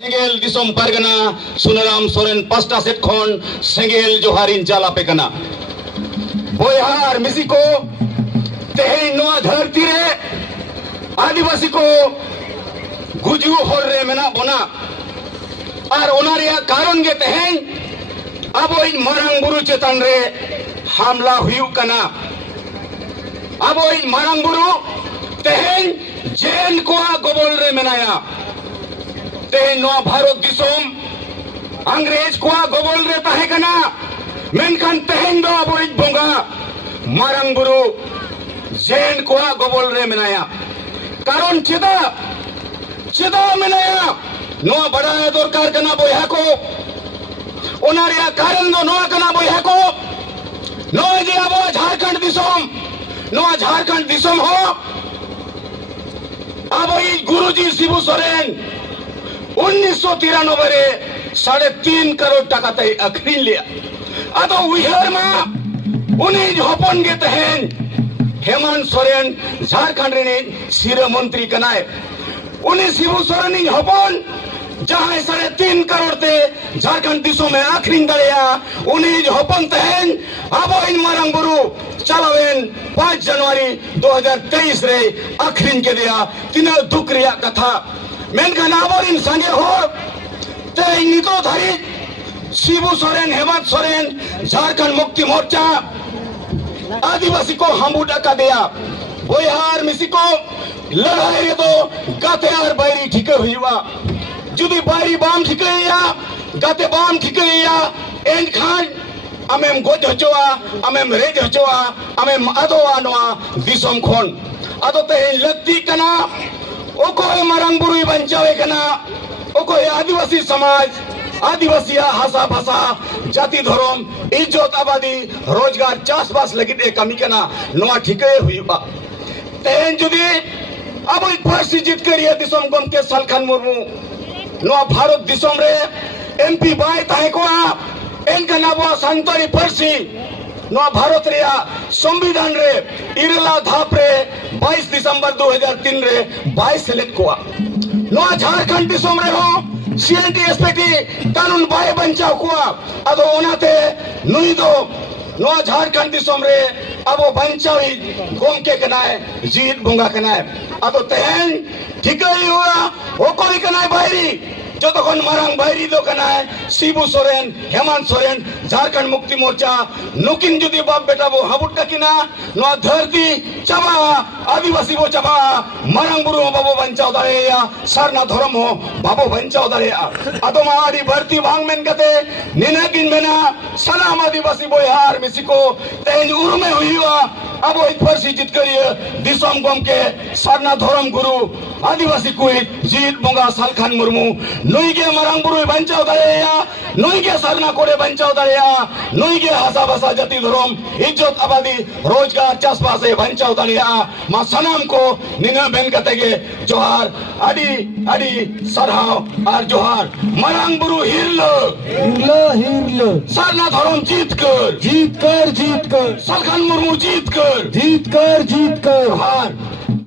Sengel Disom पारगना Sunaram Soren pasta set खन सेंगेल जोहारिन जालापे कना बोयार मिसी को तेहें नोआ धरती रे आदिवासी को गुजू होर रे मेना बोना और ओनारिया कारण गे तेहें अब इन मारंग बुरु चेतन रे हमला हुई कना अब इन मारंग बुरु तेहें जेल को गोबल रे मेनाया तेहें नोआ भारत दिसोम अंग्रेज को गोबल रे ताहे कना मेनखान तेहें दो अब इन बोंगा मारंग बुरु जेल को गोबल रे मेनाया कारण चेदा मेनाया नोआ बड़ा दरकार कना बोया को ओनारिया कारण दो नोआ कना बोया को नोए जे अब झारखंड दिसोम नोआ झारखंड दिसोम हो अब ई गुरुजी शिबू सोरेन 1993 रे 3.5 करोड़ टका तय अखरीन लिया अदो उहर मा उन्हीं हपन गे तहेन हेमंत सोरेन झारखंड रे सिर मंत्री कनाय उन्हीं शिबू सोरेन हपन जहां 3.5 करोड़ ते झारखंड दिसों में आखरीन दड़िया उन्हीं हपन तहेन अब इन मारंग बुरु चलावेन 5 जनवरी 2023 रे आखरीन के दिया तीन दुख रिया कथा मेनखान अब इन संगे हो ते नितो धारी शिबू सोरेन हेमंत सोरेन झारखंड मुक्ति मोर्चा आदिवासी को हमबुटा का दिया बोयार मिसी को लड़ाई तो गाते और बैरी ठीक हुआ जुदी बैरी बाम ठीक गाते बाम ठीक एंड खान अमेम गोज हचोआ अमेम रेज हचोआ अमेम अदोआ नोआ दिसोम खोन अदो ते लगती कना ओकोय मारंग बुरुई बंचावे कना ओकोय आदिवासी समाज आदिवासी हासा भाषा जाति धर्म इज्जत आबादी रोजगार चाषबास लगित ए कमी कना नोआ ठीके हुईबा तेन जुदी अब फारसी जीत करिया दिसोम गम के सालखान मुर्मू नोआ भारत दिसोम रे एमपी बाय ताहे को एनका नाबो संतारी फारसी नोआ भारत रिया संविधान रे इरला धाप रे 22 दिसंबर 2003 रे 22 सेलेक्ट कोआ नोआ झारखंड दिसोम रे हो सीएनटीएसपीटी कानून बाय बंचाव कुआ अदो ओनाते नुई दो नोआ झारखंड दिसोम रे अबो बंचावी गोम के कनाय जीत बुंगा कनाय अदो तेहन ठीकई हुआ ओकोई कनाय बाहरी जो तो कौन मारंग बाहरी दो कनाय शिबू सोरेन हेमंत सोरेन झारखंड मुक्ति मोर्चा नुकिन जुदी बाप बेटा वो हबुट का किना नो धरती चबा आदिवासी वो चबा मारंग बुरु बाबो बंचाव दरे या सरना धर्म हो बाबो बंचाव दरे या अतो मारी भर्ती भांग में कते निनाकिन मेना सलाम आदिवासी बोयार मिसिको तेज उरुमे हुई हुआ अब वो फारसी जीत करिए दिसोम गम के सरना धर्म गुरु आदिवासी कोई जीत बुंगा सालखान मुर्मू नुई के मारंग बुरु बंचाव दरे या नुई के सरना कोड़े बंचाव दरे या नुई के हासा भाषा जाति धर्म इज्जत आबादी रोजगार चाषबास बंचाव दरे या मा सलाम को निना बेन कतेगे जोहार आदि आदि सरहाव और जोहार मारंग बुरु हिरलो सरना धर्म जीत कर जीत कर सालखान मुर्मू जीत कर जोहार।